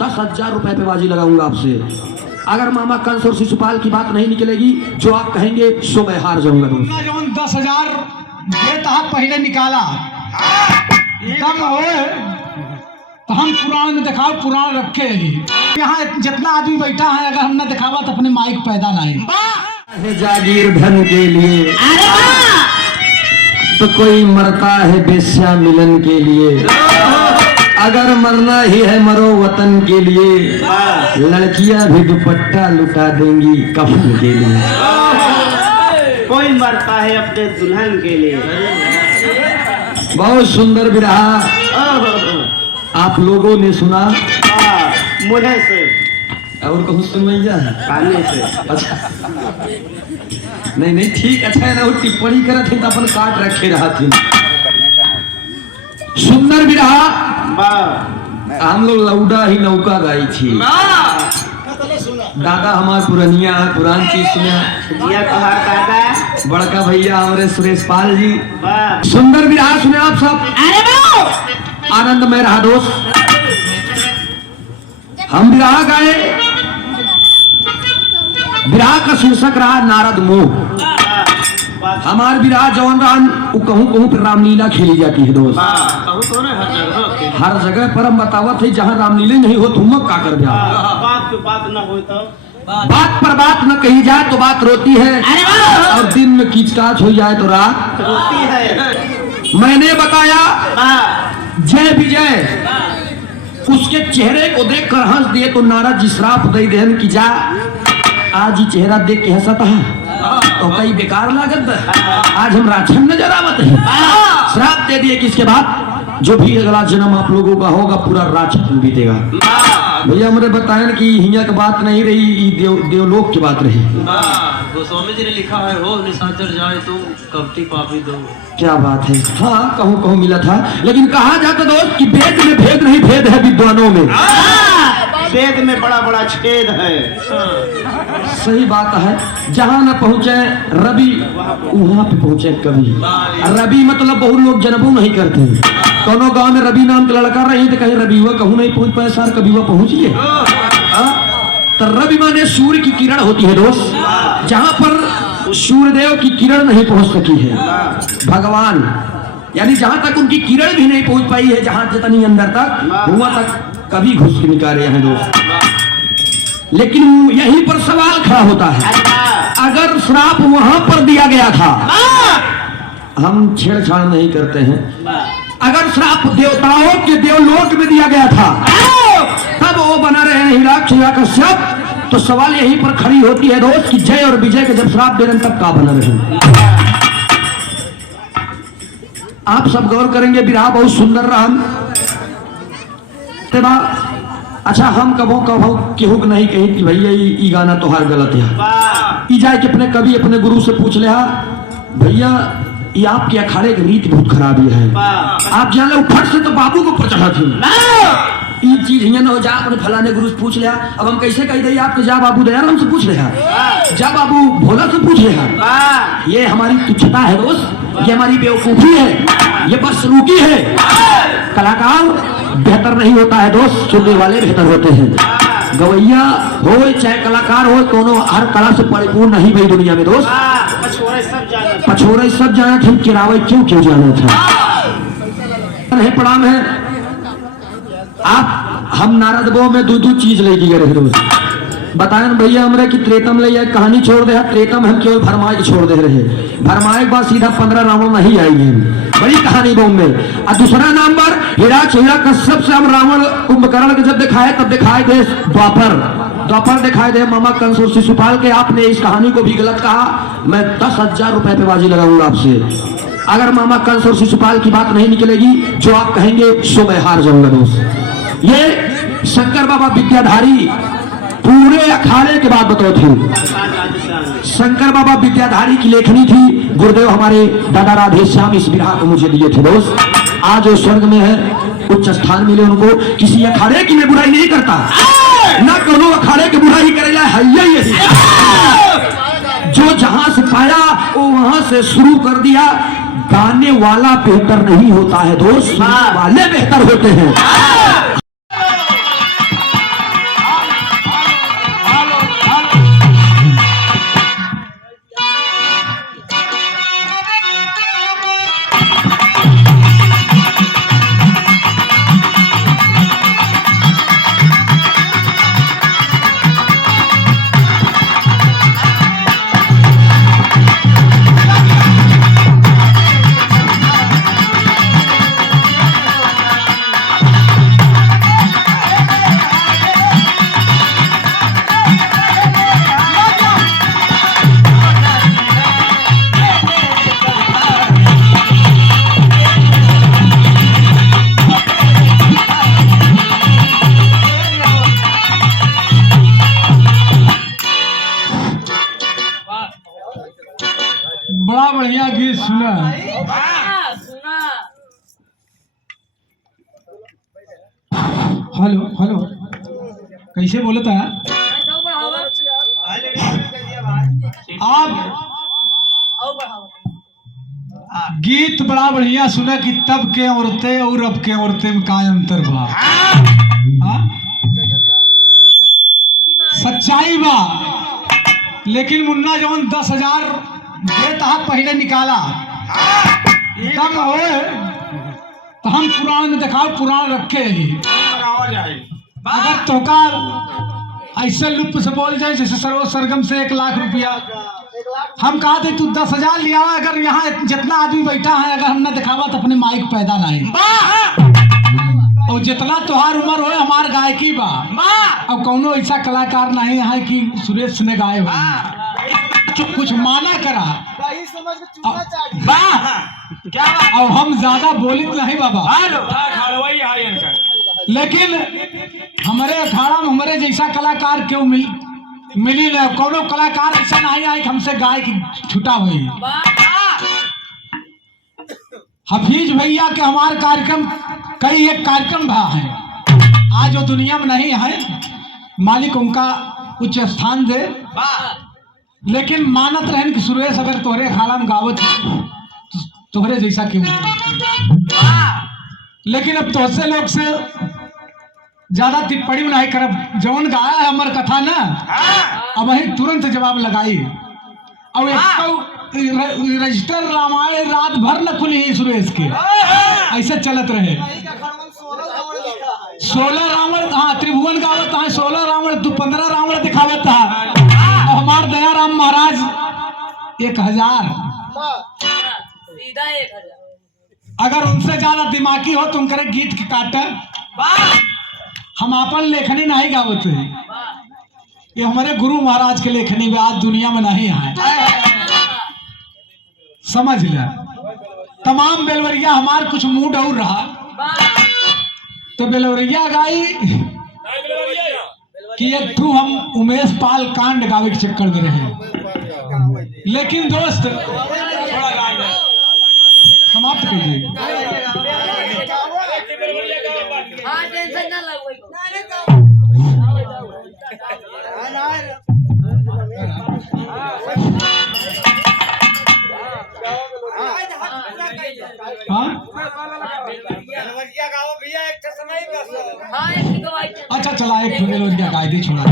10,000 रुपए पे बाजी लगाऊंगा आपसे। अगर मामा कंस और शिशुपाल की बात नहीं निकलेगी, जो आप कहेंगे सो मैं हार जाऊंगा दोस्त। जो 10,000 देता पहले निकाला दम हो तो हम पुराण में दिखाओ, पुराण रखे यहाँ जितना आदमी बैठा है, अगर हम न दिखावा तो अपने माइक पैदा ना है। जागीर धन के लिए तो कोई मरता है बेश्या मिलन के लिए। अगर मरना ही है मरो वतन के लिए, लड़कियां भी दुपट्टा लुटा देंगी कफन के लिए। कोई मरता है अपने दुल्हन के लिए। बहुत सुंदर विरहा आप लोगों ने सुना। मुझे से और कहूँ सुनवैया काने से। अच्छा नहीं ठीक अच्छा है ना, वो टिप्पणी करत थे तो अपन काट रखे रहा थे। सुंदर विरहा हम लोग लौडा ही नौका गाई थी। दादा हमारे पुरानिया पुरान चीज सुने। कहा दादा बड़का भैया हमारे सुरेश पाल जी। सुंदर विरहा सुने आप सब। आनंद में रहा दोस्त। हम विरहा गाए। विरहा का शीर्षक रहा नारद मोह। हमारे विरहा जौन रान कहूँ कहूँ पर रामलीला खेली जाती है दोस्त। हर जगह पर हम बतावत है जहाँ रामलीला नहीं हो तुम का कर दिया। बात पे बात न हो तो बात पर बात न कही जाए तो बात रोती है, और दिन में कीचकाच हो जाए तो रात रोती है। मैंने बताया जय विजय उसके चेहरे को देख कर हंस दिए तो नारद जी श्राप दे देन की जा आज ही चेहरा देख के हंसता है तो कई बेकार लागत आज हम राक्षस नजर आवत है। श्राप दे दिए कि इसके बाद जो भी अगला जन्म आप लोगों का होगा पूरा राक्षस बीतेगा। भैया हमने बताया कि हिया की बात नहीं रही, देवलोक की बात रही। गोस्वामी जी ने लिखा है हो निशाचर जाए तुम कपटी पापी दो। क्या बात है। हाँ कहूँ कहूँ मिला था, लेकिन कहा जाता दोस्त कि वेद में भेद नहीं, भेद है विद्वानों में। वेद में बड़ा बड़ा छेद है। सही बात है। जहाँ न पहुँचे रवि वहाँ पे पहुँचे कवि। रवि मतलब बहुत लोग जनबू नहीं करते। दोनों गांव में रवि नाम के लड़का रही तो कहीं रवि हुआ कहूँ नहीं पहुँच पाए सर कभी हुआ पहुँच गए। तो रवि माने सूर्य की किरण होती है दोस्त। जहाँ पर सूर्यदेव की किरण नहीं पहुँच सकी है भगवान, यानी जहाँ तक उनकी किरण भी नहीं पहुँच पाई है, जहाँ जितनी अंदर तक हुआ तक कभी घुस के निकाले हैं दोस्त। लेकिन यहीं पर सवाल खड़ा होता है, अगर श्राप वहां पर दिया गया था, हम छेड़छाड़ नहीं करते हैं, अगर श्राप देवताओं के देवलोक में दिया गया था तब वो बना रहे हैं हिरण्यकश्यप, तो सवाल यहीं पर खड़ी होती है दोस्त कि जय और विजय के जब श्राप दे रहे तब का बना रहे। आप सब गौर करेंगे विरहा बहुत सुंदर रहा। अच्छा हम कबो कबो केहू नहीं कही कि भैया ये गाना तो हर गलत है। ई जाए कि अपने कभी अपने गुरु से पूछ लिया भैया ये आपके अखाड़े की रीत बहुत खराब है। आप जान लो फट से तो बाबू को चढ़ा थी ये चीज हियां ना हो जा अपने फलाने गुरु से पूछ लिया। अब हम कैसे कह दे आपके जा बाबू दयाराम से पूछ लिया, जा बाबू भोला से पूछ लिया। ये हमारी तुच्छता है दोस्त, ये हमारी बेवकूफी है, ये बदसलूकी है। कलाकार बेहतर नहीं होता है दोस्त, सुनने वाले बेहतर होते हैं। गवैया हो चाहे कलाकार हो, दोनों हर कला से परिपूर्ण नहीं भाई दुनिया में दोस्त। पछोरे सब जाना थे, किरावे क्यों जाना था। नहीं प्रणाम है आप। हम नारद गो में दो चीज ले गए रहे दोस्त। बताएं भैया हमरे कि त्रेतम ले कहानी छोड़ दे, त्रेतम हम केवल भरमाई छोड़ दे रहे। भरमाई के बाद सीधा 15 रावण नहीं आएंगे, बड़ी कहानी बहू में। और दूसरा नंबर हिरण्यकश्यप से हम रावण कुंभकर्ण के जब दिखाए तब दिखाए थे द्वापर दिखाए दे मामा कंस और शिशुपाल के। आपने इस कहानी को भी गलत कहा। मैं 10,000 रुपए पे बाजी लगाऊंगा आपसे। अगर मामा कंस और शिशुपाल की बात नहीं निकलेगी, जो आप कहेंगे सो मैं हार जाऊंगा दोस्त। ये शंकर बाबा विद्याधारी पूरे अखाड़े के बाद बताओ थे। शंकर बाबा विद्याधारी की लेखनी थी, गुरुदेव हमारे दादा राधे श्याम इस विरहा को मुझे दिए थे दोस्त। आज वो स्वर्ग में है, उच्च स्थान मिले उनको। किसी अखाड़े की मैं बुराई नहीं करता, ना कोनो अखाड़े की बुराई करेला है। जो जहां से पाया वो वहां से शुरू कर दिया। गाने वाला बेहतर नहीं होता है दोस्त, वाले बेहतर होते हैं। बढ़िया गीत सुना। हेलो हेलो कैसे बोले था आप? गीत बड़ा बढ़िया सुना कि तब के औरतें और अब के औरतें में का अंतर बा। हाँ? सच्चाई बा, लेकिन मुन्ना जवन 10,000 देता पहले निकाला दम हो तो हम पुराण में दिखाओ, पुराण रखे ही। अगर तोका ऐसे लुप्त से बोल जाए जैसे सरो सरगम से 1 लाख रुपया, हम कहा थे तू 10,000 लिया। अगर यहाँ जितना आदमी बैठा है अगर हमने दिखावा तो अपने माइक पैदा नहीं, और जितना तुहार उम्र हो हमार गायकी बा। अब कौनो ऐसा कलाकार नहीं है कि सुरेश ने गाए हो, कुछ माना करा। अब हम ज्यादा बोलित नहीं बाबा, लेकिन हमारे अखाड़ा में हमारे जैसा कलाकार क्यों मिली न। कोनो कलाकार ऐसा नहीं है कि हमसे गाय की छुटा हुई। हफीज भैया के हमारे कार्यक्रम कई एक कार्यक्रम भा है, आज वो दुनिया में नहीं है, मालिक उनका उच्च स्थान दे। लेकिन मानत रहन कि सुरेश अगर तोहरे अखाड़ा में गावत तोहरे जैसा क्यों। लेकिन अब तोहसे लोग से ज्यादा टिप्पणी नहीं करब। जौन गाया है हमार कथा ना, अब वही तुरंत जवाब लगाई। और एक रजिस्टर रामायण रात भर न खुली सुरेश के, ऐसे चलत रहे। 16 रावण, हाँ त्रिभुवन गावत है 16 रावण, तू 15 रावण दिखावत है। हमार दयाराम महाराज 1000, अगर उनसे ज्यादा दिमागी हो तुम करे गीत के काटे। हम अपन लेखनी नहीं गावत है, ये हमारे गुरु महाराज के लेखनी में आज दुनिया में नहीं है, समझ ले। तमाम बेलवरिया हमार कुछ मूड और रहा तो बेलवरिया गाई कि एक ठू हम उमेश पाल कांड गावे के चक्कर में रहे। लेकिन दोस्त समाप्त कीजिए। अच्छा चला एक गाय दे छोड़ा।